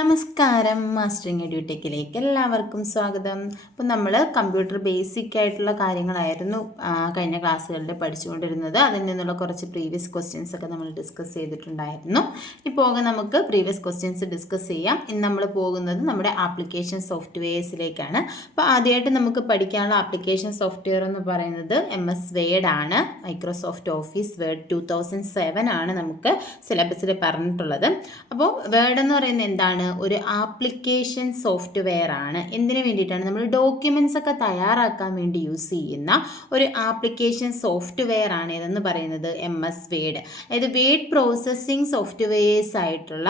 നമസ്കാരം, മാസ്റ്ററിങ് എഡ്യൂടെക്കിലേക്ക് എല്ലാവർക്കും സ്വാഗതം. അപ്പോൾ നമ്മൾ കമ്പ്യൂട്ടർ ബേസിക് ആയിട്ടുള്ള കാര്യങ്ങളായിരുന്നു കഴിഞ്ഞ ക്ലാസ്സുകളിൽ പഠിച്ചുകൊണ്ടിരുന്നത്. അതിൽ നിന്നുള്ള കുറച്ച് പ്രീവിയസ് ക്വസ്റ്റ്യൻസ് ഒക്കെ നമ്മൾ ഡിസ്കസ് ചെയ്തിട്ടുണ്ടായിരുന്നു. ഇനി പോകാൻ നമുക്ക് പ്രീവിയസ് ക്വസ്റ്റ്യൻസ് ഡിസ്കസ് ചെയ്യാം. ഇന്ന് നമ്മൾ പോകുന്നത് നമ്മുടെ ആപ്ലിക്കേഷൻ സോഫ്റ്റ്വെയർസിലേക്കാണ്. അപ്പോൾ ആദ്യമായിട്ട് നമുക്ക് പഠിക്കാനുള്ള ആപ്ലിക്കേഷൻ സോഫ്റ്റ്വെയർ എന്ന് പറയുന്നത് MS വേർഡ് ആണ്. മൈക്രോസോഫ്റ്റ് ഓഫീസ് വേർഡ് 2007 ആണ് നമുക്ക് സിലബസിൽ പറഞ്ഞിട്ടുള്ളത്. അപ്പോൾ വേർഡ് എന്ന് പറയുന്നത് എന്താണ്? ഒരു ആപ്ലിക്കേഷൻ സോഫ്റ്റ്വെയർ ആണ്. എന്തിനു വേണ്ടിയിട്ടാണ്? നമ്മൾ ഡോക്യുമെന്റ്സ് ഒക്കെ തയ്യാറാക്കാൻ വേണ്ടി യൂസ് ചെയ്യുന്ന ഒരു ആപ്ലിക്കേഷൻ സോഫ്റ്റ്വെയർ ആണ് ഇതെന്ന് പറയുന്നത് MS വേർഡ്. അതായത് വേർഡ് പ്രോസസ്സിംഗ് സോഫ്റ്റ്വെയർസ് ആയിട്ടുള്ള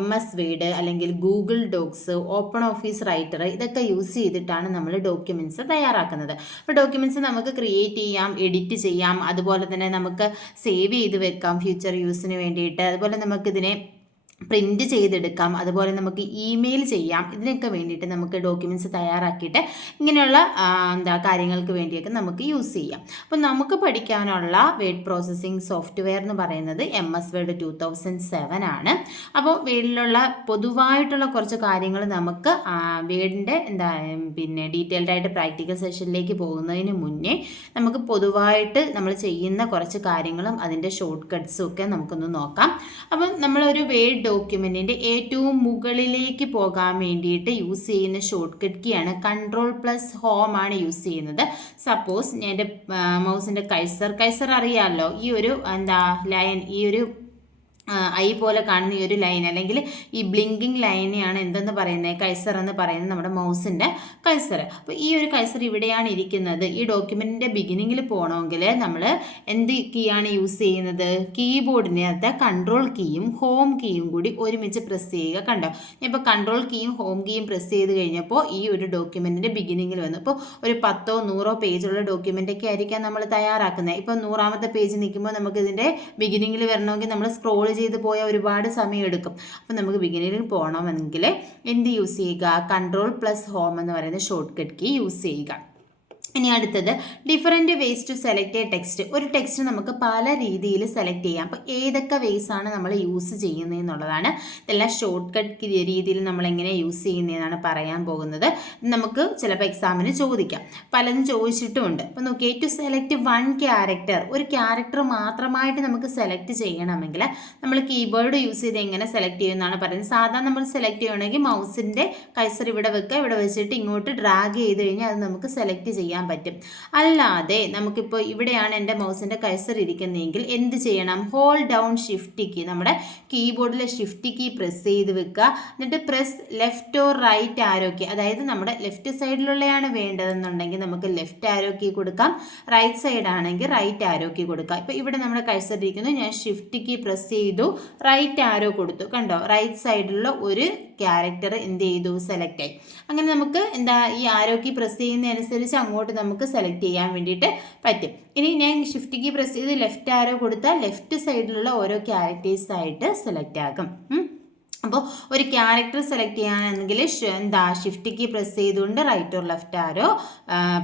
MS വേർഡ് അല്ലെങ്കിൽ Google Docs, OpenOffice Writer ഇതൊക്കെ യൂസ് ചെയ്തിട്ടാണ് നമ്മൾ ഡോക്യുമെന്റ്സ് തയ്യാറാക്കുന്നത്. അപ്പോൾ ഡോക്യുമെന്റ്സ് നമുക്ക് ക്രിയേറ്റ് ചെയ്യാം, എഡിറ്റ് ചെയ്യാം, അതുപോലെ തന്നെ നമുക്ക് സേവ് ചെയ്ത് വെക്കാം ഫ്യൂച്ചർ യൂസിന് വേണ്ടിയിട്ട്. അതുപോലെ നമുക്കിതിനെ പ്രിൻറ്റ് ചെയ്തെടുക്കാം, അതുപോലെ നമുക്ക് ഇമെയിൽ ചെയ്യാം. ഇതിനൊക്കെ വേണ്ടിയിട്ട് നമുക്ക് ഡോക്യുമെൻറ്റ്സ് തയ്യാറാക്കിയിട്ട് ഇങ്ങനെയുള്ള കാര്യങ്ങൾക്ക് വേണ്ടിയൊക്കെ നമുക്ക് യൂസ് ചെയ്യാം. അപ്പോൾ നമുക്ക് പഠിക്കാനുള്ള വേർഡ് പ്രോസസ്സിംഗ് സോഫ്റ്റ്വെയർ എന്ന് പറയുന്നത് MS വേർഡ് 2007 ആണ്. അപ്പോൾ വേർഡിലുള്ള പൊതുവായിട്ടുള്ള കുറച്ച് കാര്യങ്ങൾ നമുക്ക് വേർഡിൻ്റെ ഡീറ്റെയിൽഡ് ആയിട്ട് പ്രാക്ടിക്കൽ സെഷനിലേക്ക് പോകുന്നതിന് മുന്നേ നമുക്ക് പൊതുവായിട്ട് നമ്മൾ ചെയ്യുന്ന കുറച്ച് കാര്യങ്ങളും അതിൻ്റെ ഷോർട്ട് കട്ട്സും ഒക്കെ നമുക്കൊന്ന് നോക്കാം. അപ്പം നമ്മളൊരു വേർഡ് ഡോക്യുമെൻറ്റിൻ്റെ ഏറ്റവും മുകളിലേക്ക് പോകാൻ വേണ്ടിയിട്ട് യൂസ് ചെയ്യുന്ന ഷോർട്ട് കട്ട് കീ ആണ് Ctrl+Home ആണ് യൂസ് ചെയ്യുന്നത്. സപ്പോസ് എൻ്റെ മൗസിൻ്റെ കഴ്സർ അറിയാമല്ലോ, ഈ ഒരു ലൈൻ, ഈ ഒരു ഐ പോലെ കാണുന്ന ഈ ഒരു ലൈൻ അല്ലെങ്കിൽ ഈ ബ്ലിങ്കിങ് ലൈനെയാണ് എന്തെന്ന് പറയുന്നത്? കഴ്സർ എന്ന് പറയുന്നത് നമ്മുടെ മൗസിൻ്റെ കഴ്സർ. അപ്പോൾ ഈ ഒരു കഴ്സർ ഇവിടെയാണ് ഇരിക്കുന്നത്. ഈ ഡോക്യുമെൻറ്റിൻ്റെ ബിഗിനിങ്ങിൽ പോകണമെങ്കിൽ നമ്മൾ എന്ത് കീയാണ് യൂസ് ചെയ്യുന്നത്? കീബോർഡിനകത്ത് കൺട്രോൾ കീയും ഹോം കീയും കൂടി ഒരുമിച്ച് പ്രസ് ചെയ്യുക. കണ്ടോ? ഇപ്പോൾ കൺട്രോൾ കീയും ഹോം കീയും പ്രസ് ചെയ്ത് കഴിഞ്ഞപ്പോൾ ഈ ഒരു ഡോക്യുമെൻറ്റിൻ്റെ ബിഗിനിങ്ങിൽ വന്നു. ഇപ്പോൾ ഒരു 10ഓ 100ഓ പേജുള്ള ഡോക്യുമെൻ്റൊക്കെ ആയിരിക്കാം നമ്മൾ തയ്യാറാക്കുന്നത്. ഇപ്പോൾ 100ാമത്തെ പേജ് നിൽക്കുമ്പോൾ നമുക്ക് ഇതിൻ്റെ ബിഗിനിങ്ങിൽ വരണമെങ്കിൽ നമ്മൾ സ്ക്രോൾ ചെയ്ത് പോയാൽ ഒരുപാട് സമയം എടുക്കും. അപ്പോൾ നമുക്ക് ബിഗിനിങ്ങിൽ പോകണമെങ്കിൽ എന്ത് യൂസ് ചെയ്യുക? Ctrl+Home എന്ന് പറയുന്ന ഷോർട്ട് കട്ട് കീ യൂസ് ചെയ്യുക. ഇനി അടുത്തത് different ways to select a text. ഒരു ടെക്സ്റ്റ് നമുക്ക് പല രീതിയിൽ സെലക്ട് ചെയ്യാം. അപ്പോൾ ഏതൊക്കെ വേസ് ആണ് നമ്മൾ യൂസ് ചെയ്യുന്നത് എന്നുള്ളതാണ്. ഇതെല്ലാം ഷോർട്ട് കട്ട് രീതിയിൽ നമ്മൾ എങ്ങനെ യൂസ് ചെയ്യുന്നതെന്നാണ് പറയാൻ പോകുന്നത്. നമുക്ക് ചിലപ്പോൾ എക്സാമിന് ചോദിക്കാം, പലതും ചോദിച്ചിട്ടുമുണ്ട്. അപ്പോൾ നോക്കിയേ, ടു സെലക്ട് വൺ ക്യാരക്ടർ, ഒരു ക്യാരക്ടർ മാത്രമായിട്ട് നമുക്ക് സെലക്ട് ചെയ്യണമെങ്കിൽ നമ്മൾ കീബോർഡ് യൂസ് ചെയ്ത് എങ്ങനെ സെലക്ട് ചെയ്യുമെന്നാണ് പറയുന്നത്. സാധാരണ നമ്മൾ സെലക്ട് ചെയ്യണമെങ്കിൽ മൗസിൻ്റെ കഴ്സർ ഇവിടെ വെക്കുക, ഇവിടെ വെച്ചിട്ട് ഇങ്ങോട്ട് ഡ്രാഗ് ചെയ്ത് കഴിഞ്ഞാൽ അത് നമുക്ക് സെലക്ട് ചെയ്യാം പറ്റും. അല്ലാതെ നമുക്കിപ്പോൾ ഇവിടെയാണ് എൻ്റെ മൗസിൻ്റെ കഴ്സർ ഇരിക്കുന്നതെങ്കിൽ എന്ത് ചെയ്യണം? ഹോൾഡ് ഡൗൺ ഷിഫ്റ്റ് കീ, നമ്മുടെ കീബോർഡിലെ ഷിഫ്റ്റ് കീ പ്രസ് ചെയ്ത് വെക്കുക. എന്നിട്ട് press left or right arrow key, അതായത് നമ്മുടെ ലെഫ്റ്റ് സൈഡിലുള്ളതാണ് വേണ്ടതെന്നുണ്ടെങ്കിൽ നമുക്ക് ലെഫ്റ്റ് ആരോ കീ കൊടുക്കാം, റൈറ്റ് സൈഡ് ആണെങ്കിൽ റൈറ്റ് ആരോ കീ കൊടുക്കാം. ഇപ്പോൾ ഇവിടെ നമ്മുടെ കഴ്സർ ഇരിക്കുന്നു, ഞാൻ ഷിഫ്റ്റ് കീ പ്രസ് ചെയ്തു, റൈറ്റ് ആരോ കൊടുത്തു. കണ്ടോ? റൈറ്റ് സൈഡിലുള്ള ഒരു ക്യാരക്ടർ എന്ത് ചെയ്തു? സെലക്ട് ആയി. അങ്ങനെ നമുക്ക് ഈ ആരോ കീ പ്രസ് ചെയ്യുന്നതനുസരിച്ച് അങ്ങോട്ട് നമുക്ക് സെലക്ട് ചെയ്യാൻ വേണ്ടിയിട്ട് പറ്റും. ഇനി ഞാൻ ഷിഫ്റ്റ് കീ പ്രസ് ചെയ്ത് ലെഫ്റ്റ് ആരോ കൊടുത്താൽ ലെഫ്റ്റ് സൈഡിലുള്ള ഓരോ ക്യാരക്ടേഴ്സ് ആയിട്ട് സെലക്ട് ആകും. അപ്പോൾ ഒരു ക്യാരക്ടർ സെലക്ട് ചെയ്യാനെങ്കിൽ ഷിഫ്റ്റ് കീ പ്രസ് ചെയ്തുകൊണ്ട് right or left arrow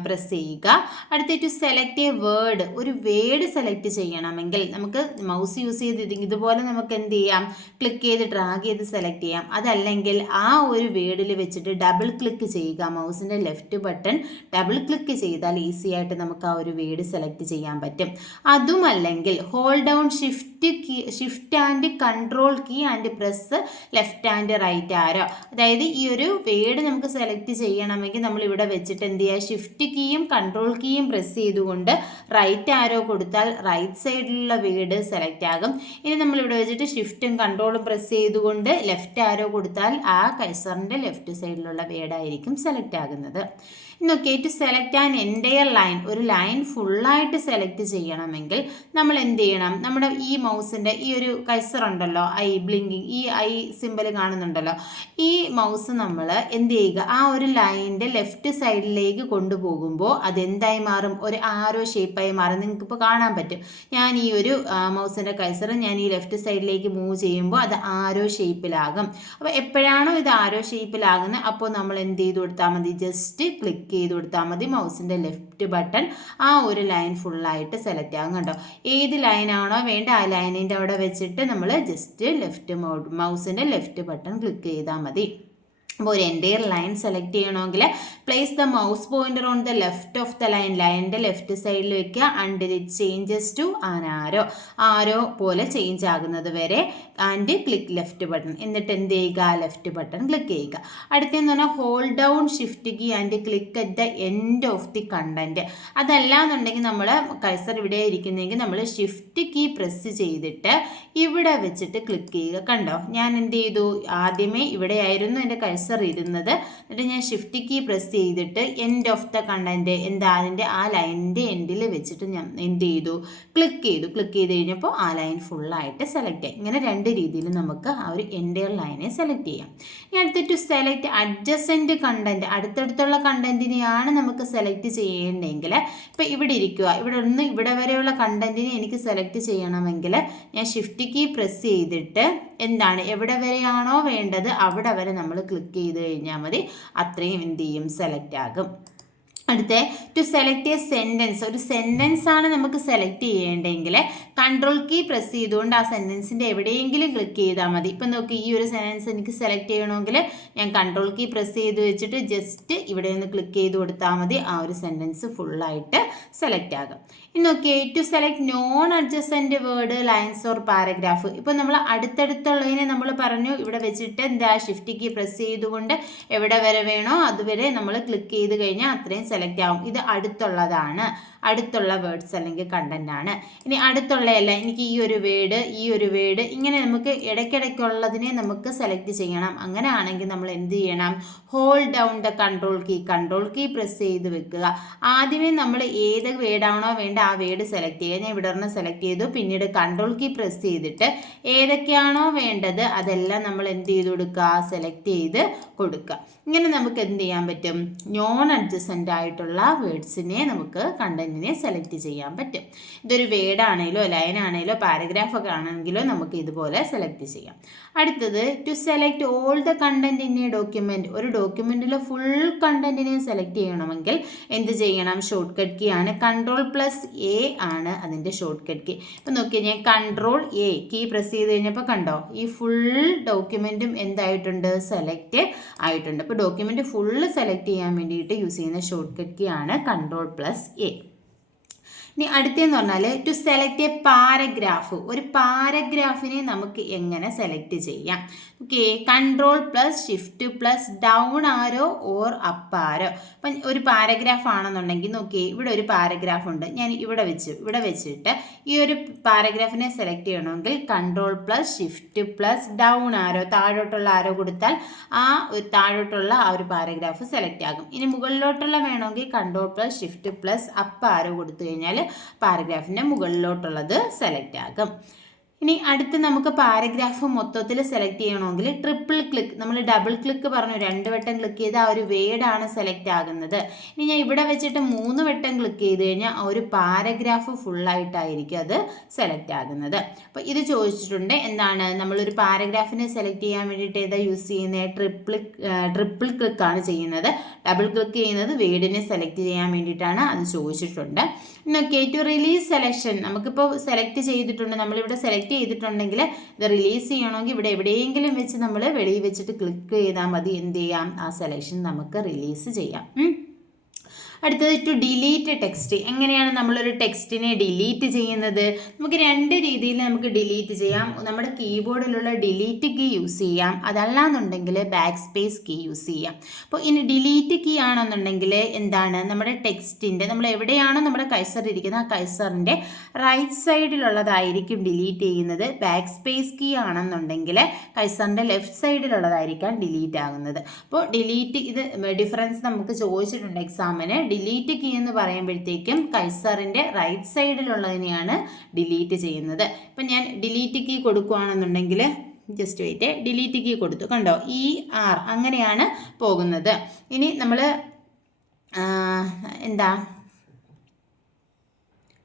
press ചെയ്യുക. അടുത്തായിട്ട് സെലക്ട് എ വേർഡ്, ഒരു വേർഡ് സെലക്ട് ചെയ്യണമെങ്കിൽ നമുക്ക് മൗസ് യൂസ് ചെയ്ത് ഇതുപോലെ നമുക്ക് എന്ത് ചെയ്യാം? ക്ലിക്ക് ചെയ്ത് ഡ്രാഗ് ചെയ്ത് സെലക്ട് ചെയ്യാം. അതല്ലെങ്കിൽ ആ ഒരു വേർഡിൽ വെച്ചിട്ട് ഡബിൾ ക്ലിക്ക് ചെയ്യുക. മൗസിൻ്റെ ലെഫ്റ്റ് ബട്ടൺ ഡബിൾ ക്ലിക്ക് ചെയ്താൽ ഈസി ആയിട്ട് നമുക്ക് ആ ഒരു വേർഡ് സെലക്ട് ചെയ്യാൻ പറ്റും. അതുമല്ലെങ്കിൽ hold down shift and control key and press left and right arrow. അതായത് ഈ ഒരു വേർഡ് നമുക്ക് സെലക്ട് ചെയ്യണമെങ്കിൽ നമ്മൾ ഇവിടെ വെച്ചിട്ട് എന്ത് ചെയ്യുക? ഷിഫ്റ്റ് കീയും കൺട്രോൾ കീയും പ്രസ് ചെയ്തുകൊണ്ട് റൈറ്റ് ആരോ കൊടുത്താൽ റൈറ്റ് സൈഡിലുള്ള വേർഡ് സെലക്ട് ആകും. ഇനി നമ്മളിവിടെ വെച്ചിട്ട് ഷിഫ്റ്റും കൺട്രോളും പ്രസ് ചെയ്തുകൊണ്ട് ലെഫ്റ്റ് ആരോ കൊടുത്താൽ ആ കഴ്സറിൻ്റെ ലെഫ്റ്റ് സൈഡിലുള്ള വേർഡായിരിക്കും സെലക്ട് ആകുന്നത്. ഇന്നൊക്കെ to select an entire line, ഒരു ലൈൻ ഫുള്ളായിട്ട് സെലക്ട് ചെയ്യണമെങ്കിൽ നമ്മൾ എന്ത് ചെയ്യണം? നമ്മുടെ ഈ മൗസിൻ്റെ ഈ ഒരു കഴ്സർ ഉണ്ടല്ലോ, ബ്ലിങ്കിങ്, ഈ സിമ്പിൾ കാണുന്നുണ്ടല്ലോ, ഈ മൗസ് നമ്മൾ എന്ത് ചെയ്യുക? ആ ഒരു ലൈനിൻ്റെ ലെഫ്റ്റ് സൈഡിലേക്ക് കൊണ്ടുപോകുമ്പോൾ അതെന്തായി മാറും? ഒരു ആരോ ഷേപ്പായി മാറും. നിങ്ങൾക്കിപ്പോൾ കാണാൻ പറ്റും. ഞാൻ ഈ ഒരു മൗസിൻ്റെ കഴ്സർ ഞാൻ ഈ ലെഫ്റ്റ് സൈഡിലേക്ക് മൂവ് ചെയ്യുമ്പോൾ അത് ആരോ ഷേപ്പിലാകും. അപ്പോൾ എപ്പോഴാണോ ഇത് ആരോ ഷേപ്പിലാകുന്നത് അപ്പോൾ നമ്മൾ എന്ത് ചെയ്ത് കൊടുത്താൽ മതി? ജസ്റ്റ് ക്ലിക്ക് ചെയ്ത് കൊടുത്താൽ മതി മൗസിൻ്റെ ലെഫ്റ്റ് ലെഫ്റ്റ് ബട്ടൺ ആ ഒരു ലൈൻ ഫുള്ളായിട്ട് സെലക്ട് ആകും. കണ്ടോ, ഏത് ലൈനാണോ വേണ്ട ആ ലൈനിൻ്റെ അവിടെ വെച്ചിട്ട് നമ്മൾ ജസ്റ്റ് മൗസിൻ്റെ ലെഫ്റ്റ് ബട്ടൺ ക്ലിക്ക് ചെയ്താൽ മതി. അപ്പോൾ ഒരു എൻ്റയർ ലൈൻ സെലക്ട് ചെയ്യണമെങ്കിൽ place the mouse pointer on the left of the line, ലൈനിൻ്റെ ലെഫ്റ്റ് സൈഡിൽ വെക്കുക. Until it changes to an arrow പോലെ ചേഞ്ച് ആകുന്നത് വരെ ആൻഡ് ക്ലിക്ക് ലെഫ്റ്റ് ബട്ടൺ. എന്നിട്ട് എന്ത് ചെയ്യുക, ലെഫ്റ്റ് ബട്ടൺ ക്ലിക്ക് ചെയ്യുക. അടുത്തെന്ന് പറഞ്ഞാൽ hold down shift key and click at the end of the content. അതല്ല എന്നുണ്ടെങ്കിൽ നമ്മൾ കഴ്സർ ഇവിടെ ഇരിക്കുന്നെങ്കിൽ നമ്മൾ ഷിഫ്റ്റ് കീ പ്രസ് ചെയ്തിട്ട് ഇവിടെ വെച്ചിട്ട് ക്ലിക്ക് ചെയ്യുക. കണ്ടോ, ഞാൻ എന്ത് ചെയ്തു, ആദ്യമേ ഇവിടെയായിരുന്നു എൻ്റെ കഴ്സർ ഇരുന്നത്. എന്നിട്ട് ഞാൻ ഷിഫ്റ്റ് കീ പ്രസ് ചെയ്തിട്ട് എൻഡ് ഓഫ് ദ കണ്ടന്റ്, എന്താ അതിൻ്റെ ആ ലൈനിൻ്റെ എൻഡിൽ വെച്ചിട്ട് ഞാൻ എന്ത് ചെയ്തു, ക്ലിക്ക് ചെയ്ത് കഴിഞ്ഞപ്പോൾ ആ ലൈൻ ഫുള്ളായിട്ട് സെലക്ട് ആയി. ഇങ്ങനെ രണ്ട് രീതിയിൽ നമുക്ക് ആ ഒരു എൻ്റയർ ലൈനെ സെലക്ട് ചെയ്യാം. ഇനി അടുത്ത ടു സെലക്ട് അഡ്ജസൻറ്റ് കണ്ടന്റ്, അടുത്തടുത്തുള്ള കണ്ടന്റിനെയാണ് നമുക്ക് സെലക്ട് ചെയ്യേണ്ടതെങ്കിൽ ഇപ്പോൾ ഇവിടെ ഇരിക്കുക, ഇവിടെ വരെയുള്ള കണ്ടന്റിനെ എനിക്ക് സെലക്ട് ചെയ്യണമെങ്കിൽ ഞാൻ ഷിഫ്റ്റ് കീ പ്രസ് ചെയ്തിട്ട് എന്താണ്, എവിടെ വരെയാണോ വേണ്ടത് അവിടെ വരെ നമ്മൾ ക്ലിക്ക് ചെയ്ത് കഴിഞ്ഞാൽ മതി. അത്രയും എന്ത് ചെയ്യും, സെലക്ട് ആകും. അടുത്ത ടു സെലക്ട് എ സെൻറ്റൻസ്, ഒരു സെൻറ്റൻസ് ആണ് നമുക്ക് സെലക്ട് ചെയ്യേണ്ടെങ്കിൽ കൺട്രോൾ കീ പ്രസ് ചെയ്തുകൊണ്ട് ആ സെൻറ്റൻസിൻ്റെ എവിടെയെങ്കിലും ക്ലിക്ക് ചെയ്താൽ മതി. ഇപ്പം നോക്കി, ഈ ഒരു സെൻറ്റൻസ് എനിക്ക് സെലക്ട് ചെയ്യണമെങ്കിൽ ഞാൻ കൺട്രോൾ കീ പ്രസ് ചെയ്ത് വെച്ചിട്ട് ജസ്റ്റ് ഇവിടെ നിന്ന് ക്ലിക്ക് ചെയ്ത് കൊടുത്താൽ മതി, ആ ഒരു സെൻറ്റൻസ് ഫുള്ളായിട്ട് സെലക്ട് ആകും. ഇനി നോക്കി, to select non adjacent word, lines or paragraph. ഇപ്പോൾ നമ്മൾ അടുത്തടുത്തുള്ളതിനെ നമ്മൾ പറഞ്ഞു ഇവിടെ വെച്ചിട്ട് എന്താ, ഷിഫ്റ്റ് കീ പ്രസ് ചെയ്തുകൊണ്ട് എവിടെ വരെ വേണോ അതുവരെ നമ്മൾ ക്ലിക്ക് ചെയ്ത് കഴിഞ്ഞാൽ അത്രയും സെലക്ട് ആവും. ഇത് അടുത്തുള്ള വേർഡ്സ് അല്ലെങ്കിൽ കണ്ടന്റ് ആണ്. ഇനി അടുത്തുള്ളതല്ല, എനിക്ക് ഈ ഒരു വേർഡ് ഇങ്ങനെ നമുക്ക് ഇടയ്ക്കിടയ്ക്കുള്ളതിനെ നമുക്ക് സെലക്ട് ചെയ്യണം. അങ്ങനെ ആണെങ്കിൽ നമ്മൾ എന്ത് ചെയ്യണം, hold down the control key press ചെയ്ത് വെക്കുക. ആദ്യമേ നമ്മൾ ഏത് വേർഡാണോ വേണ്ട ആ വേർഡ് സെലക്ട് ചെയ്യുക. ഞാൻ ഇവിടെ ഒരെണ്ണം സെലക്ട് ചെയ്തു, പിന്നീട് കൺട്രോൾ കീ പ്രസ് ചെയ്തിട്ട് ഏതൊക്കെയാണോ വേണ്ടത് അതെല്ലാം നമ്മൾ എന്ത് ചെയ്ത് കൊടുക്കുക, സെലക്ട് ചെയ്ത് കൊടുക്കുക. ഇങ്ങനെ നമുക്ക് എന്ത് ചെയ്യാൻ പറ്റും, നോൺ അഡ്ജസൻ്റ് ആയിട്ടുള്ള വേർഡ്സിനെ നമുക്ക് കണ്ടന്റിനെ സെലക്ട് ചെയ്യാൻ പറ്റും. ഇതൊരു വേർഡാണെങ്കിലോ ലൈനാണെങ്കിലോ പാരഗ്രാഫൊക്കെ ആണെങ്കിലോ നമുക്ക് ഇതുപോലെ സെലക്ട് ചെയ്യാം. അടുത്തത് to select all the content in a document, ഒരു ഡോക്യുമെൻറ്റിലെ ഫുൾ കണ്ടന്റിനെ സെലക്ട് ചെയ്യണമെങ്കിൽ എന്ത് ചെയ്യണം, ഷോർട്ട് കട്ട് കീ ആണ് Ctrl+A ആണ് അതിൻ്റെ ഷോർട്ട് കട്ട് കീ. ഇപ്പം നോക്കിയാൽ ഞാൻ Ctrl+A കീ പ്രസ് ചെയ്ത് കഴിഞ്ഞപ്പോൾ കണ്ടോ ഈ ഫുൾ ഡോക്യുമെൻറ്റും എന്തായിട്ടുണ്ട്, സെലക്ട് ആയിട്ടുണ്ട്. അപ്പോൾ ഡോക്യുമെൻറ്റ് ഫുള്ള് സെലക്ട് ചെയ്യാൻ വേണ്ടിയിട്ട് യൂസ് ചെയ്യുന്ന ഷോർട്ട് കട്ട് കീ ആണ് Ctrl+A. ഇനി അടുത്തെന്ന് പറഞ്ഞാൽ ടു സെലക്ട് എ പാരഗ്രാഫ്, ഒരു പാരഗ്രാഫിനെ നമുക്ക് എങ്ങനെ സെലക്ട് ചെയ്യാം. ഓക്കെ, Ctrl+Shift+ഡൗൺ ആരോ ഓർ അപ്പ് ആരോ. അപ്പം ഒരു പാരഗ്രാഫ് ആണെന്നുണ്ടെങ്കിൽ നോക്കിയേ, ഇവിടെ ഒരു പാരഗ്രാഫ് ഉണ്ട്, ഞാൻ ഇവിടെ വെച്ചിട്ട് ഈ ഒരു പാരഗ്രാഫിനെ സെലക്ട് ചെയ്യണമെങ്കിൽ Ctrl+Shift+ഡൗൺ ആരോ, താഴോട്ടുള്ള ആരോ കൊടുത്താൽ ആ ഒരു താഴോട്ടുള്ള ആ ഒരു പാരഗ്രാഫ് സെലക്ട് ആകും. ഇനി മുകളിലോട്ടുള്ള വേണമെങ്കിൽ Ctrl+Shift+അപ്പ് ആരോ കൊടുത്തു കഴിഞ്ഞാൽ പാരഗ്രാഫിൻ്റെ മുകളിലോട്ടുള്ളത് സെലക്ട് ആകും. ഇനി അടുത്ത് നമുക്ക് പാരഗ്രാഫ് മൊത്തത്തിൽ സെലക്ട് ചെയ്യണമെങ്കിൽ ട്രിപ്പിൾ ക്ലിക്ക്, നമ്മൾ ഡബിൾ ക്ലിക്ക് പറഞ്ഞു 2 വട്ടം ക്ലിക്ക് ചെയ്താൽ ആ ഒരു വേർഡാണ് സെലക്ട് ആകുന്നത്. ഇനി ഞാൻ ഇവിടെ വെച്ചിട്ട് 3 വട്ടം ക്ലിക്ക് ചെയ്ത് കഴിഞ്ഞാൽ ആ ഒരു പാരഗ്രാഫ് ഫുള്ളായിട്ടായിരിക്കും അത് സെലക്ട് ആകുന്നത്. അപ്പോൾ ഇത് ചോദിച്ചിട്ടുണ്ട്, എന്താണ് നമ്മളൊരു പാരഗ്രാഫിനെ സെലക്ട് ചെയ്യാൻ വേണ്ടിയിട്ട് ഏതാ യൂസ് ചെയ്യുന്നത്, ട്രിപ്പിൾ ക്ലിക്കാണ് ചെയ്യുന്നത്. ഡബിൾ ക്ലിക്ക് ചെയ്യുന്നത് വേർഡിനെ സെലക്ട് ചെയ്യാൻ വേണ്ടിയിട്ടാണ്, അത് ചോദിച്ചിട്ടുണ്ട്. ഓക്കെ, ടു റിലീസ് സെലക്ഷൻ, നമുക്കിപ്പോൾ സെലക്ട് ചെയ്തിട്ടുണ്ട്, നമ്മളിവിടെ സെലക്ട് ചെയ്തിട്ടുണ്ടെങ്കിൽ ഇത് റിലീസ് ചെയ്യണമെങ്കിൽ ഇവിടെ എവിടെയെങ്കിലും വെച്ച് നമ്മൾ വെളിയിൽ വെച്ചിട്ട് ക്ലിക്ക് ചെയ്താൽ മതി, എന്ത് ചെയ്യാം, ആ സെലക്ഷൻ നമുക്ക് റിലീസ് ചെയ്യാം. അടുത്തത് ടു ഡിലീറ്റ് ടെക്സ്റ്റ്, എങ്ങനെയാണ് നമ്മളൊരു ടെക്സ്റ്റിനെ ഡിലീറ്റ് ചെയ്യുന്നത്? നമുക്ക് 2 രീതിയിൽ നമുക്ക് ഡിലീറ്റ് ചെയ്യാം. നമ്മുടെ കീബോർഡിലുള്ള ഡിലീറ്റ് കീ യൂസ് ചെയ്യാം, അതല്ലാന്നുണ്ടെങ്കിൽ ബാക്ക് സ്പേസ് കീ യൂസ് ചെയ്യാം. അപ്പോൾ ഇനി ഡിലീറ്റ് കീ ആണെന്നുണ്ടെങ്കിൽ എന്താണ്, നമ്മുടെ ടെക്സ്റ്റിൻ്റെ നമ്മൾ എവിടെയാണോ നമ്മുടെ കഴ്സർ ഇരിക്കുന്നത് ആ കഴ്സറിൻ്റെ റൈറ്റ് സൈഡിലുള്ളതായിരിക്കും ഡിലീറ്റ് ചെയ്യുന്നത്. ബാക്ക് സ്പേസ് കീ ആണെന്നുണ്ടെങ്കിൽ കഴ്സറിൻ്റെ ലെഫ്റ്റ് സൈഡിലുള്ളതായിരിക്കാം ഡിലീറ്റ് ആകുന്നത്. അപ്പോൾ ഡിലീറ്റ്, ഇത് ഡിഫറൻസ് നമുക്ക് ചോദിച്ചിട്ടുണ്ട് എക്സാമിന്. ഡിലീറ്റ് കീ എന്ന് പറയുമ്പോഴത്തേക്കും കഴ്സറിൻ്റെ റൈറ്റ് സൈഡിലുള്ളതിനെയാണ് ഡിലീറ്റ് ചെയ്യുന്നത്. ഇപ്പം ഞാൻ ഡിലീറ്റ് കീ കൊടുക്കുകയാണെന്നുണ്ടെങ്കിൽ ജസ്റ്റ് വെയിറ്റ്, ഡിലീറ്റ് കീ കൊടുത്തു, കണ്ടോ ER അങ്ങനെയാണ് പോകുന്നത്. ഇനി നമ്മൾ എന്താ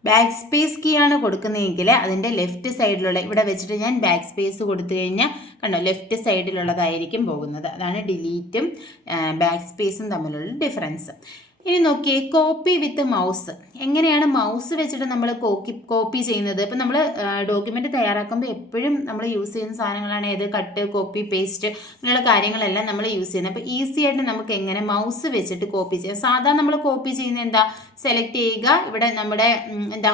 ബാക്ക് സ്പേസ് കീ ആണ് കൊടുക്കുന്നതെങ്കിൽ അതിൻ്റെ ലെഫ്റ്റ് സൈഡിലുള്ള ഇവിടെ വെച്ചിട്ട് ഞാൻ ബാക്ക് സ്പേസ് കൊടുത്തു കഴിഞ്ഞാൽ കണ്ടോ ലെഫ്റ്റ് സൈഡിലുള്ളതായിരിക്കും പോകുന്നത്. അതാണ് ഡിലീറ്റും ബാക്ക് സ്പേസും തമ്മിലുള്ള ഡിഫറൻസ്. ഇനി നോക്കിയേ, കോപ്പി വിത്ത് മൗസ്. എങ്ങനെയാണ് മൗസ് വെച്ചിട്ട് നമ്മൾ കോപ്പി ചെയ്യുന്നത്? ഇപ്പം നമ്മൾ ഡോക്യുമെൻ്റ് തയ്യാറാക്കുമ്പോൾ എപ്പോഴും നമ്മൾ യൂസ് ചെയ്യുന്ന സാധനങ്ങളാണ് ഏത്, കട്ട്, കോപ്പി, പേസ്റ്റ്, അങ്ങനെയുള്ള കാര്യങ്ങളെല്ലാം നമ്മൾ യൂസ് ചെയ്യുന്നത്. അപ്പോൾ ഈസി ആയിട്ട് നമുക്ക് എങ്ങനെ മൗസ് വെച്ചിട്ട് കോപ്പി ചെയ്യാം. സാധാരണ നമ്മൾ കോപ്പി ചെയ്യുന്നത് എന്താ, സെലക്ട് ചെയ്യുക, ഇവിടെ നമ്മുടെ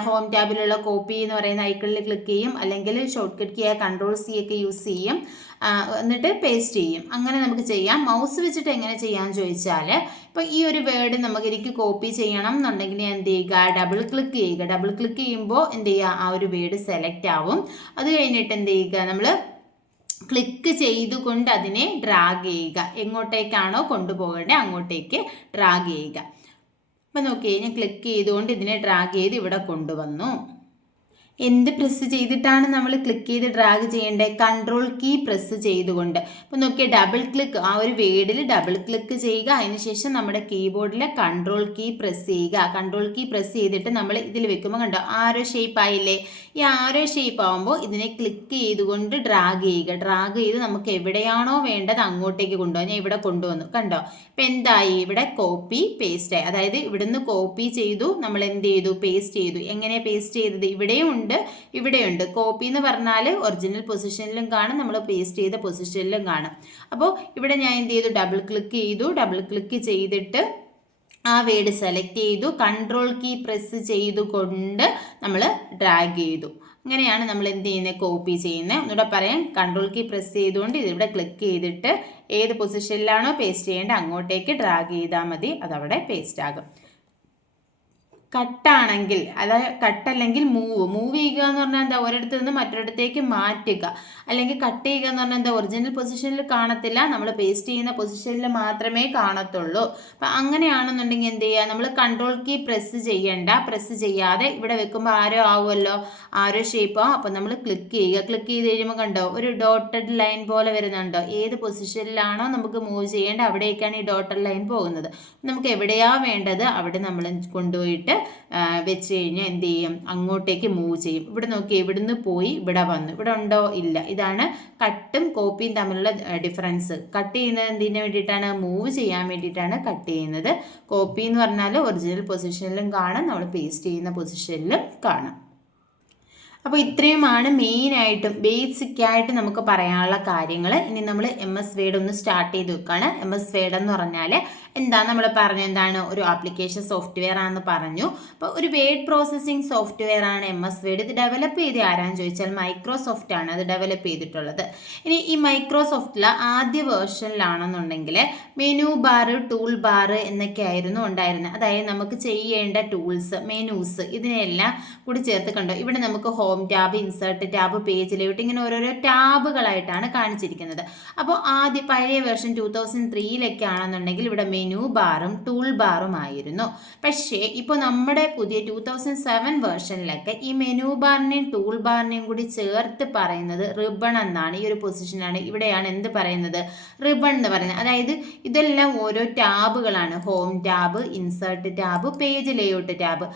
ഹോം ടാബിലുള്ള കോപ്പി എന്ന് പറയുന്ന ഐക്കണിൽ ക്ലിക്ക് ചെയ്യും, അല്ലെങ്കിൽ ഷോർട്ട് കട്ട് കീ Ctrl+C ഒക്കെ യൂസ് ചെയ്യും, എന്നിട്ട് പേസ്റ്റ് ചെയ്യും. അങ്ങനെ നമുക്ക് ചെയ്യാം. മൗസ് വെച്ചിട്ട് എങ്ങനെ ചെയ്യാമെന്ന് ചോദിച്ചാൽ, ഇപ്പോൾ ഈ ഒരു വേർഡ് എനിക്ക് കോപ്പി ചെയ്യണം എന്നുണ്ടെങ്കിൽ എന്ത് ചെയ്യുക, ഡബിൾ ക്ലിക്ക് ചെയ്യുക. ഡബിൾ ക്ലിക്ക് ചെയ്യുമ്പോൾ എന്ത് ചെയ്യുക, ആ ഒരു വേർഡ് സെലക്ട് ആവും. അത് കഴിഞ്ഞിട്ട് എന്ത് ചെയ്യുക, നമ്മൾ ക്ലിക്ക് ചെയ്തുകൊണ്ട് അതിനെ ഡ്രാഗ് ചെയ്യുക. എങ്ങോട്ടേക്കാണോ കൊണ്ടുപോകേണ്ടത് അങ്ങോട്ടേക്ക് ഡ്രാഗ് ചെയ്യുക. അപ്പം നോക്കിയേ, ഞാൻ ക്ലിക്ക് ചെയ്തുകൊണ്ട് ഇതിനെ ഡ്രാഗ് ചെയ്ത് ഇവിടെ കൊണ്ടുവന്നു. എന്ത് പ്രസ് ചെയ്തിട്ടാണ് നമ്മൾ ക്ലിക്ക് ചെയ്ത് ഡ്രാഗ് ചെയ്യേണ്ടത്? കൺട്രോൾ കീ പ്രസ് ചെയ്തുകൊണ്ട്. അപ്പോൾ നോക്കിയാൽ ഡബിൾ ക്ലിക്ക്, ആ ഒരു വേർഡിൽ ഡബിൾ ക്ലിക്ക് ചെയ്യുക, അതിനുശേഷം നമ്മുടെ കീബോർഡിൽ കൺട്രോൾ കീ പ്രസ് ചെയ്യുക. കൺട്രോൾ കീ പ്രസ് ചെയ്തിട്ട് നമ്മൾ ഇതിൽ വെക്കുമ്പോൾ കണ്ടോ ആരോ ഷേപ്പ് ആയില്ലേ? ഈ ആരോ ഷേപ്പ് ആകുമ്പോൾ ഇതിനെ ക്ലിക്ക് ചെയ്തുകൊണ്ട് ഡ്രാഗ് ചെയ്യുക. ഡ്രാഗ് ചെയ്ത് നമുക്ക് എവിടെയാണോ വേണ്ടത് അങ്ങോട്ടേക്ക് കൊണ്ടുപോകാൻ. ഞാൻ ഇവിടെ കൊണ്ടുവന്നു, കണ്ടോ? ഇപ്പം എന്തായി, ഇവിടെ കോപ്പി പേസ്റ്റ് ആയി. അതായത് ഇവിടുന്ന് കോപ്പി ചെയ്തു, നമ്മൾ എന്ത് ചെയ്തു, പേസ്റ്റ് ചെയ്തു. എങ്ങനെ പേസ്റ്റ് ചെയ്തത്? ഇവിടെയുണ്ട്. കോപ്പി എന്ന് പറഞ്ഞാൽ ഒറിജിനൽ പൊസിഷനിലും കാണും, നമ്മൾ പേസ്റ്റ് ചെയ്ത പൊസിഷനിലും കാണും. അപ്പോൾ ഇവിടെ ഞാൻ എന്ത് ചെയ്തു, ഡബിൾ ക്ലിക്ക് ചെയ്തു. ഡബിൾ ക്ലിക്ക് ചെയ്തിട്ട് ആ വേർഡ് സെലക്ട് ചെയ്തു, കൺട്രോൾ കീ പ്രസ് ചെയ്തുകൊണ്ട് നമ്മൾ ഡ്രാഗ് ചെയ്തു. അങ്ങനെയാണ് നമ്മൾ എന്ത് ചെയ്യുന്നത്, കോപ്പി ചെയ്യുന്നത്. ഒന്നുകൂടെ പറയാം, കൺട്രോൾ കീ പ്രസ് ചെയ്തുകൊണ്ട് ഇതിവിടെ ക്ലിക്ക് ചെയ്തിട്ട് ഏത് പൊസിഷനിലാണോ പേസ്റ്റ് ചെയ്യേണ്ടത് അങ്ങോട്ടേക്ക് ഡ്രാഗ് ചെയ്താൽ മതി, അതവിടെ പേസ്റ്റ് ആകും. കട്ടാണെങ്കിൽ, അതായത് കട്ടല്ലെങ്കിൽ മൂവ് ചെയ്യുക എന്ന് പറഞ്ഞാൽ എന്താ, ഒരിടത്ത് നിന്ന് മറ്റൊരിടത്തേക്ക് മാറ്റുക. അല്ലെങ്കിൽ കട്ട് ചെയ്യുക എന്ന് പറഞ്ഞാൽ എന്താ, ഒറിജിനൽ പൊസിഷനിൽ കാണത്തില്ല, നമ്മൾ പേസ്റ്റ് ചെയ്യുന്ന പൊസിഷനിൽ മാത്രമേ കാണത്തുള്ളൂ. അപ്പം അങ്ങനെയാണെന്നുണ്ടെങ്കിൽ എന്ത് ചെയ്യുക, നമ്മൾ കൺട്രോൾ കീ പ്രസ് ചെയ്യണ്ട, പ്രസ് ചെയ്യാതെ ഇവിടെ വെക്കുമ്പോൾ ആരോ ആവുമല്ലോ, ആരോ ഷേപ്പ് ആവും. അപ്പം നമ്മൾ ക്ലിക്ക് ചെയ്യുക. ക്ലിക്ക് ചെയ്ത് കഴിയുമ്പോൾ കണ്ടോ ഒരു ഡോട്ടഡ് ലൈൻ പോലെ വരുന്നുണ്ടോ? ഏത് പൊസിഷനിലാണോ നമുക്ക് മൂവ് ചെയ്യേണ്ടത് അവിടേക്കാണ് ഈ ഡോട്ടഡ് ലൈൻ പോകുന്നത്. നമുക്ക് എവിടെയാ വേണ്ടത് അവിടെ നമ്മൾ കൊണ്ടുപോയിട്ട് വെച്ച് കഴിഞ്ഞാൽ എന്ത് ചെയ്യും, അങ്ങോട്ടേക്ക് മൂവ് ചെയ്യും. ഇവിടെ നോക്കി, ഇവിടുന്ന് പോയി ഇവിടെ വന്നു, ഇവിടെ ഉണ്ടോ? ഇല്ല. ഇതാണ് കട്ടും കോപ്പിയും തമ്മിലുള്ള ഡിഫറൻസ്. കട്ട് ചെയ്യുന്നത് എന്തിനു വേണ്ടിയിട്ടാണ്? മൂവ് ചെയ്യാൻ വേണ്ടിയിട്ടാണ് കട്ട് ചെയ്യുന്നത്. കോപ്പി എന്ന് പറഞ്ഞാൽ ഒറിജിനൽ പൊസിഷനിലും കാണാം, നമ്മൾ പേസ്റ്റ് ചെയ്യുന്ന പൊസിഷനിലും കാണാം. അപ്പോൾ ഇത്രയുമാണ് മെയിനായിട്ടും ബേസിക്കായിട്ട് നമുക്ക് പറയാനുള്ള കാര്യങ്ങൾ. ഇനി നമ്മൾ MS വേർഡ് ഒന്ന് സ്റ്റാർട്ട് ചെയ്ത് വെക്കുകയാണ്. MS വേർഡ് എന്ന് പറഞ്ഞാൽ എന്താ, നമ്മൾ പറഞ്ഞു എന്താണ്, ഒരു ആപ്ലിക്കേഷൻ സോഫ്റ്റ്വെയർ ആണെന്ന് പറഞ്ഞു. അപ്പോൾ ഒരു വേർഡ് പ്രോസസ്സിംഗ് സോഫ്റ്റ്വെയർ ആണ് MS വേർഡ്. ഇത് ഡെവലപ്പ് ചെയ്ത് ആരാന്ന് ചോദിച്ചാൽ മൈക്രോസോഫ്റ്റ് ആണ് അത് ഡെവലപ്പ് ചെയ്തിട്ടുള്ളത്. ഇനി ഈ മൈക്രോസോഫ്റ്റിലെ ആദ്യ വേർഷനിലാണെന്നുണ്ടെങ്കിൽ മെനു ബാർ, ടൂൾ ബാർ എന്നൊക്കെ ആയിരുന്നു ഉണ്ടായിരുന്നത്. അതായത് നമുക്ക് ചെയ്യേണ്ട ടൂൾസ്, മെനൂസ്, ഇതിനെല്ലാം കൂടി ചേർത്ത് കണ്ടോ. ഇവിടെ നമുക്ക് home tab, insert tab, page layout, ഇങ്ങനെ ഓരോരോ ടാബുകളായിട്ടാണ് കാണിച്ചിരിക്കുന്നത്. അപ്പോൾ പഴയ വേർഷൻ 2003 ആണെന്നുണ്ടെങ്കിൽ ഇവിടെ മെനു ബാറും ടൂൾ ബാറും ആയിരുന്നു. പക്ഷേ ഇപ്പോൾ നമ്മുടെ പുതിയ 2007 വേർഷനിലൊക്കെ ഈ മെനു ബാറിനെയും ടൂൾ ബാറിനെയും കൂടി ചേർത്ത് പറയുന്നത് റിബൺ എന്നാണ്. ഈ ഒരു പൊസിഷനാണ്. ഇവിടെയാണ് എന്ത് പറയുന്നത്, റിബൺ എന്ന് പറയുന്നത്. അതായത് ഇതെല്ലാം ഓരോ ടാബുകളാണ്. Home tab, insert tab, page layout tab.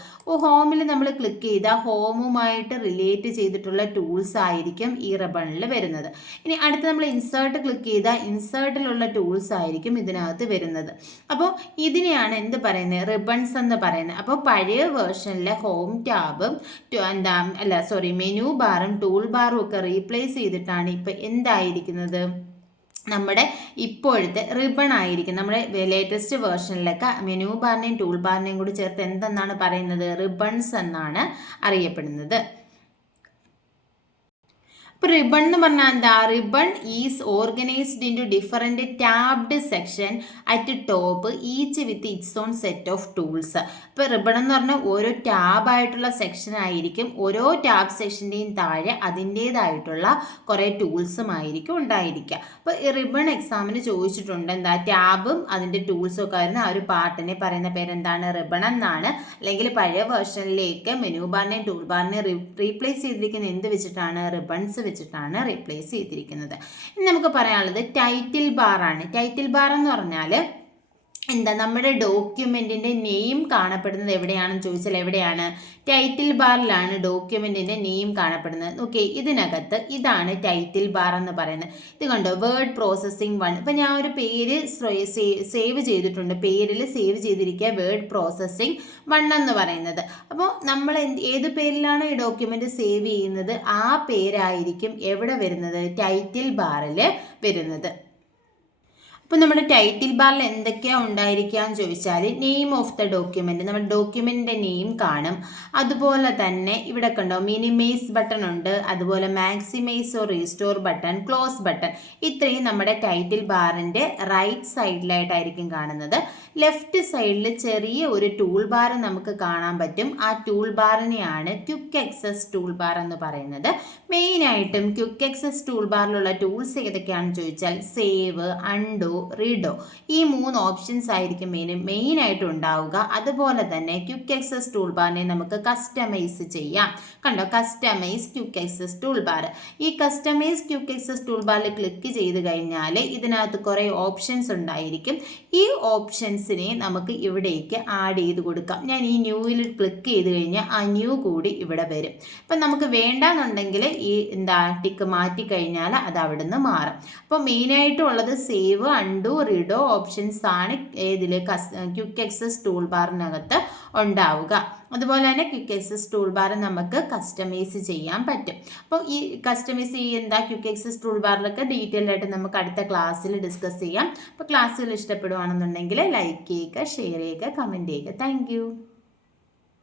ഹോമിൽ നമ്മൾ ക്ലിക്ക് ചെയ്താൽ ഹോമുമായിട്ട് റിലേറ്റ് ചെയ്തിട്ടുള്ള ടൂൾസ് ആയിരിക്കും ഈ റിബണിൽ വരുന്നത്. ഇനി അടുത്ത് നമ്മൾ ഇൻസേർട്ട് ക്ലിക്ക് ചെയ്താൽ ഇൻസേർട്ടിലുള്ള ടൂൾസ് ആയിരിക്കും ഇതിനകത്ത് വരുന്നത്. അപ്പോൾ ഇതിനെയാണ് എന്ത് പറയുന്നത്, റിബൺസ് എന്ന് പറയുന്നത്. അപ്പോൾ പഴയ വേർഷനിലെ ഹോം ടാബും മെനു ബാറും ടൂൾ ബാറും ഒക്കെ റീപ്ലേസ് ചെയ്തിട്ടാണ് ഇപ്പം എന്തായിരിക്കുന്നത്, നമ്മുടെ ഇപ്പോഴത്തെ റിബൺ ആയിരിക്കും. നമ്മുടെ ലേറ്റസ്റ്റ് വേർഷനിലൊക്കെ മെനു ബാറിനെയും ടൂൾ ബാറിനെയും കൂടി ചേർത്ത് എന്തെന്നാണ് പറയുന്നത്, റിബൺസ് എന്നാണ് അറിയപ്പെടുന്നത്. ഇപ്പോൾ റിബൺ എന്ന് പറഞ്ഞാൽ എന്താ, ribbon is organised into different tabbed section at top each with its own set of tools. ഇപ്പോൾ റിബൺ എന്ന് പറഞ്ഞാൽ ഓരോ ടാബായിട്ടുള്ള സെക്ഷൻ ആയിരിക്കും. ഓരോ ടാബ് സെക്ഷൻ്റെയും താഴെ അതിൻ്റേതായിട്ടുള്ള കുറേ ടൂൾസും ആയിരിക്കും ഉണ്ടായിരിക്കുക. അപ്പോൾ ഈ റിബൺ എക്സാമിന് ചോദിച്ചിട്ടുണ്ട് എന്താ, ടാബും അതിൻ്റെ ടൂൾസും ഒക്കെ ആയിരുന്നു. ആ ഒരു പാർട്ടിനെ പറയുന്ന പേരെന്താണ്, റിബൺ എന്നാണ്. അല്ലെങ്കിൽ പഴയ വേർഷനിലേക്ക് മെനു ബാറിനെയും ടൂൾ ബാറിനെയും റീപ്ലേസ് ചെയ്തിരിക്കുന്ന എന്ത് വെച്ചിട്ടാണ്, റിബൺസ് വെച്ചിട്ടാണ് റീപ്ലേസ് ചെയ്തിരിക്കുന്നത്. ഇനി നമുക്ക് പറയാനുള്ളത് ടൈറ്റിൽ ബാർ ആണ്. ടൈറ്റിൽ ബാർ എന്ന് പറഞ്ഞാൽ എന്താ നമ്മുടെ ഡോക്യുമെൻറ്റിൻ്റെ നെയിം കാണപ്പെടുന്നത് എവിടെയാണെന്ന് ചോദിച്ചാൽ എവിടെയാണ്? ടൈറ്റിൽ ബാറിലാണ് ഡോക്യുമെൻറ്റിൻ്റെ നെയിം കാണപ്പെടുന്നത്. ഓക്കെ, ഇതിനകത്ത് ഇതാണ് ടൈറ്റിൽ ബാർ എന്ന് പറയുന്നത്. ഇത് കണ്ടോ, വേർഡ് പ്രോസസ്സിംഗ് 1. ഇപ്പം ഞാൻ ഒരു പേര് സേവ് ചെയ്തിട്ടുണ്ട്, പേരിൽ സേവ് ചെയ്തിരിക്കുക വേർഡ് പ്രോസസ്സിംഗ് 1 എന്ന് പറയുന്നത്. അപ്പോൾ നമ്മൾ ഏത് പേരിലാണ് ഈ ഡോക്യുമെൻ്റ് സേവ് ചെയ്യുന്നത്, ആ പേരായിരിക്കും എവിടെ വരുന്നത്? ടൈറ്റിൽ ബാറിൽ വരുന്നത്. അപ്പോൾ നമ്മുടെ ടൈറ്റിൽ ബാറിൽ എന്തൊക്കെയാണ് ഉണ്ടായിരിക്കുക എന്ന് ചോദിച്ചാൽ നെയിം ഓഫ് ദ ഡോക്യുമെൻറ്റ്, നമ്മുടെ ഡോക്യുമെൻറ്റിൻ്റെ നെയിം കാണും. അതുപോലെ തന്നെ ഇവിടെ കണ്ടോ മിനിമൈസ് ബട്ടൺ ഉണ്ട്, അതുപോലെ maximise or restore button, close button. ഇത്രയും നമ്മുടെ ടൈറ്റിൽ ബാറിൻ്റെ റൈറ്റ് സൈഡിലായിട്ടായിരിക്കും കാണുന്നത്. ലെഫ്റ്റ് സൈഡിൽ ചെറിയ ഒരു ടൂൾ ബാർ നമുക്ക് കാണാൻ പറ്റും. ആ ടൂൾ ബാറിനെയാണ് ക്വിക്ക് ആക്സസ് ടൂൾ ബാർ എന്ന് പറയുന്നത്. മെയിനായിട്ടും ക്വിക്ക് ആക്സസ് ടൂൾ ബാറിലുള്ള ടൂൾസ് ഏതൊക്കെയാണെന്ന് ചോദിച്ചാൽ സേവ്, അൺഡു, റീഡോ, ഈ 3 ഓപ്ഷൻസ് ആയിരിക്കും മെയിനായിട്ട് ഉണ്ടാവുക. അതുപോലെ തന്നെ ക്വിക്ക് ആക്സസ് ടൂൾ ബാറിനെ നമുക്ക് കസ്റ്റമൈസ് ചെയ്യാം. കണ്ടോ, customise quick access tool bar. ഈ കസ്റ്റമൈസ് ക്വിക്ക് ആക്സസ് ടൂൾ ബാറിൽ ക്ലിക്ക് ചെയ്ത് കഴിഞ്ഞാൽ ഇതിനകത്ത് കുറേ ഓപ്ഷൻസ് ഉണ്ടായിരിക്കും. ഈ ഓപ്ഷൻസിനെ നമുക്ക് ഇവിടേക്ക് ആഡ് ചെയ്ത് കൊടുക്കാം. ഞാൻ ഈ ന്യൂവിൽ ക്ലിക്ക് ചെയ്ത് കഴിഞ്ഞാൽ ആ ന്യൂ കൂടി ഇവിടെ വരും. അപ്പം നമുക്ക് വേണ്ടാന്നുണ്ടെങ്കിൽ ഈ ടിക്ക് മാറ്റി കഴിഞ്ഞാൽ അത് അവിടെ നിന്ന് മാറും. അപ്പോൾ മെയിനായിട്ടുള്ളത് സേവ്, അൺഡു, റീഡോ ഓപ്ഷൻസ് ആണ് ഏതിൽ ക്വിക്ക് ആക്സസ് ടൂൾ ബാറിനകത്ത് ഉണ്ടാവുക. അതുപോലെ തന്നെ ക്വിക്ക് ആക്സസ് ടൂൾ ബാർ നമുക്ക് കസ്റ്റമൈസ് ചെയ്യാൻ പറ്റും. അപ്പോൾ ഈ കസ്റ്റമൈസ് ചെയ്യുന്ന ക്വിക്ക് ആക്സസ് ടൂൾ ബാറിലൊക്കെ ഡീറ്റെയിൽ ആയിട്ട് നമുക്ക് അടുത്ത ക്ലാസ്സിൽ ഡിസ്കസ് ചെയ്യാം. അപ്പോൾ ക്ലാസ്സുകൾ ഇഷ്ടപ്പെടുവാണെന്നുണ്ടെങ്കിൽ ലൈക്ക് ചെയ്യുക, ഷെയർ ചെയ്യുക, കമൻറ്റ് ചെയ്യുക. താങ്ക്